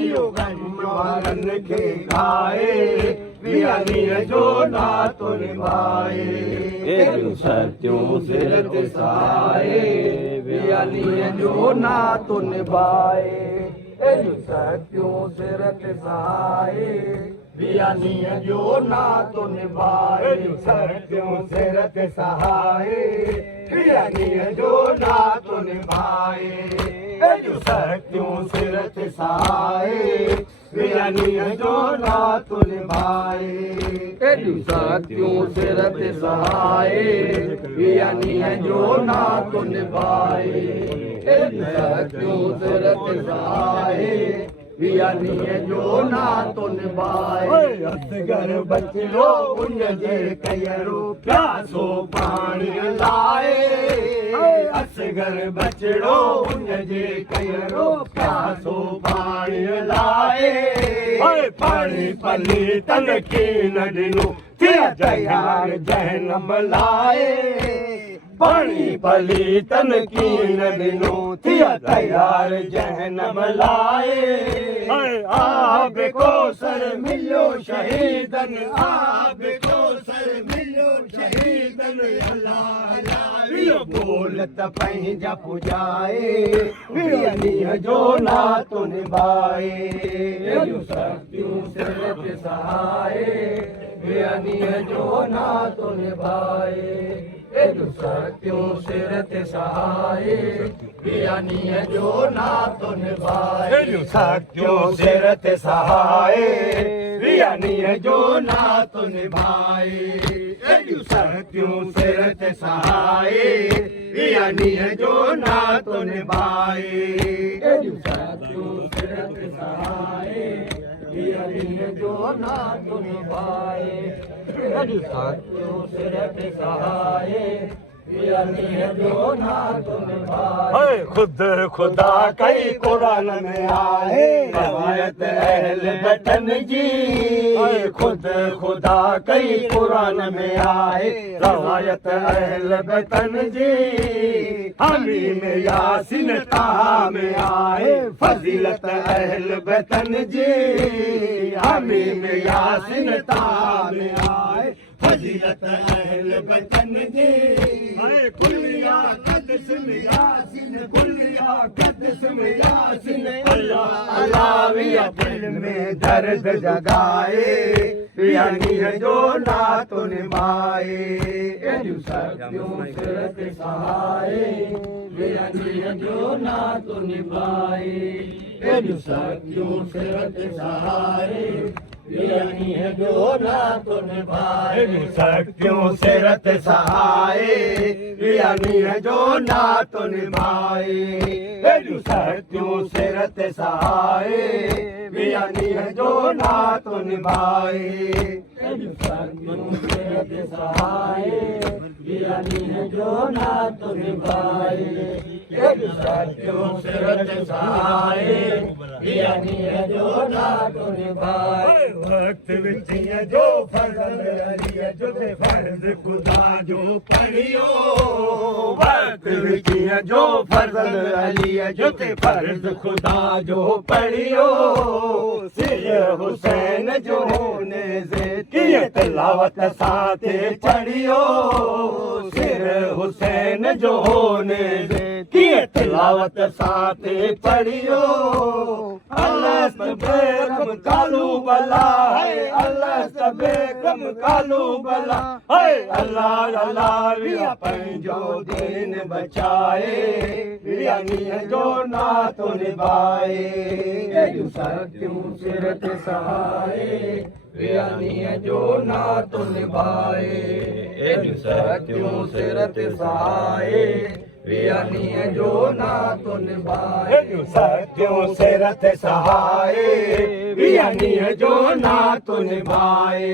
इहो गम वारनि खे खाए वियानीअ जो नातो निभाए एॾियूं सतियूं सिर ते सहाए वियानीअ जो नातो निभाए एॾियूं सतियूं सिर ते सहाए वियानीअ जो नातो निभाए एॾियूं सतियूं सिर ते सहाए वियानीअ जो नातो निभाए एॾियूं सतियूं सिर ते सहाए वियानीअ जो नातो निभाए एॾियूं सतियूं सिर ते सहाए वियानीअ जो नातो निभाए एॾियूं सतियूं सिर ते सहाए वियानीअ जो नातो निभाए असगर बचिड़ो उन जे कयरो प्यासो पाणी लाए असगर बचिड़ो उन जे कयरो प्यासो पाणी लाए पाणी पली तन खे न ॾिनो थिया तयार जहनम लाए पाणी पली तन खे न ॾिनो थिया तयार जहनम लाए आब कौसर मिलियो शहीदन आब कौसर मिलियो शहीदन अल्लाह अल्लाह इहो बोल त पंहिंजा पुॼाए वियानीअ जो नातो निभाए एॾियूं सतियूं सिर ते सहाए वियानीअ जो नातो निभाए एॾियूं सतियूं सिर ते सहाए वियानीअ जो नातो निभाए एॾियूं सतियूं सिर ते सहाए वियानीअ जो नातो निभाए एॾियूं सतियूं सिर ते सहाए वियानीअ जो नातो निभाए एॾियूं सतियूं सिर ते सहाए वियानीअ जो नातो निभाए एॾियूं सतियूं सिर ते सहाए वियानीअ जो नातो निभाए खुद खुदा कई कुरान में आहे रवायत अहल बटन जी खुद खुदा कई कुरान में आहे रवायत अहल बटन जी हामी में यासीन ताहा में आहे फजीलत अहल बटन जी हामी में यासीन ताहा में आहे फजीलत अहल बटन जी कुलिया कदस्म यासीन कुलिया कदस्म यासीन अल्लाह अल्लाह दिल में दर्द जगाए वियानीअ जो नातो निभाए एॾियूं सतियूं सिर ते सहाए वियानीअ जो नातो निभाए एॾियूं सतियूं सिर ते सहाए वियानीअ जो नातो निभाए एॾियूं सतियूं सिर ते सहाए वियानीअ जो नातो निभाए एॾियूं सतियूं सिर ते सहाए वियानीअ जो नातो निभाए एॾियूं सतियूं सिर ते सहाए वियानीअ जो नातो निभाए एॾियूं सतियूं सिर ते सहाए वियानीअ जो नातो निभाए वक्त विचीअ जो फर्ज़ अलीअ जो ते फर्ज़ खुदा जो पढ़ियो वक्त विचीअ जो फर्ज़ अलीअ जो ते फर्ज़ खुदा जो पढ़ियो सिर हुसैन जो नेज़े कीअं तिलावत सां ते चढ़ियो सिर हुसैन जो नेज़े कीअं तिलावत सां ते पढ़ियो अल्लाह बेगम कालू बला है अल्लाह बेगम कालू बला है अल्लाह अल्लाह विया पंहिंजो दीन बचाए वियानीअ जो नातो निभाए एॾियूं सतियूं सिर ते सहाए वियानीअ जो नातो निभाए एॾियूं सतियूं सिर ते सहाए वियानीअ जो नातो निभाए एॾियूं सतियूं सिर ते सहाए वियानीअ जो नातो निभाए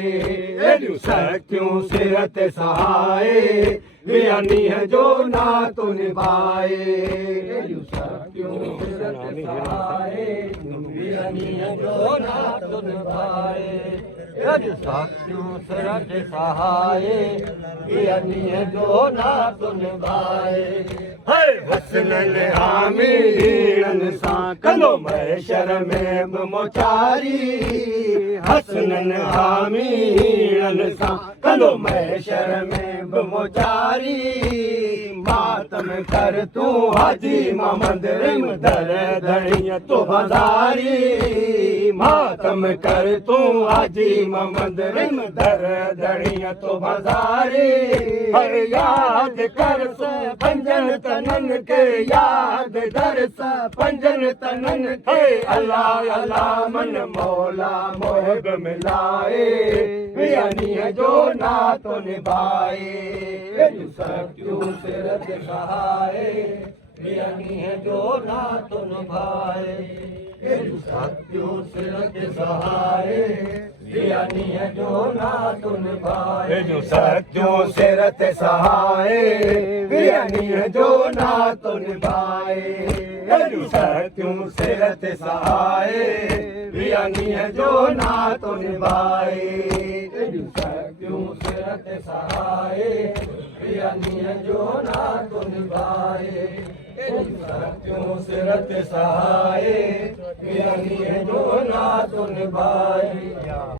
एॾियूं सतियूं सिर ते सहाए वियानीअ जो नातो निभाए एॾियूं सतियूं सिर ते सहाए वियानीअ जो नातो निभाए साथियों सिरत सहाये बियानी जो ना तुन भाए हसनन हामीरन सा कलो महशर में मोचारी हसनन हामीरन सा कलो महशर में मोचारी मातम कर तू हाजी मोहम्मद रिम दर धड़िया तो हजारी मातम कर तू हाजी मोहम्मद रिम दर धड़िया तो हजारी याद कर पंजन तनन के याद कर पंजन तनन के अल्लाह अल्लाह मन मौला मोहब मिलाए बियानी जो ना तो निभाए क्यों सिरत सहाय बियानी जो ना तो निभाए क्यों सिरत सहाय बियानी जो ना तो निभाए जो सत्यों सिरत सहाय बियानी जो ना तो निभाए सत्यों सिरत सहाय बियानी जो ना तो निभाए सत्यों सिरत सहाय बियानी जो ना तो निभाए सत्यों सिरत सहाय बियानी जो ना तो निभाए।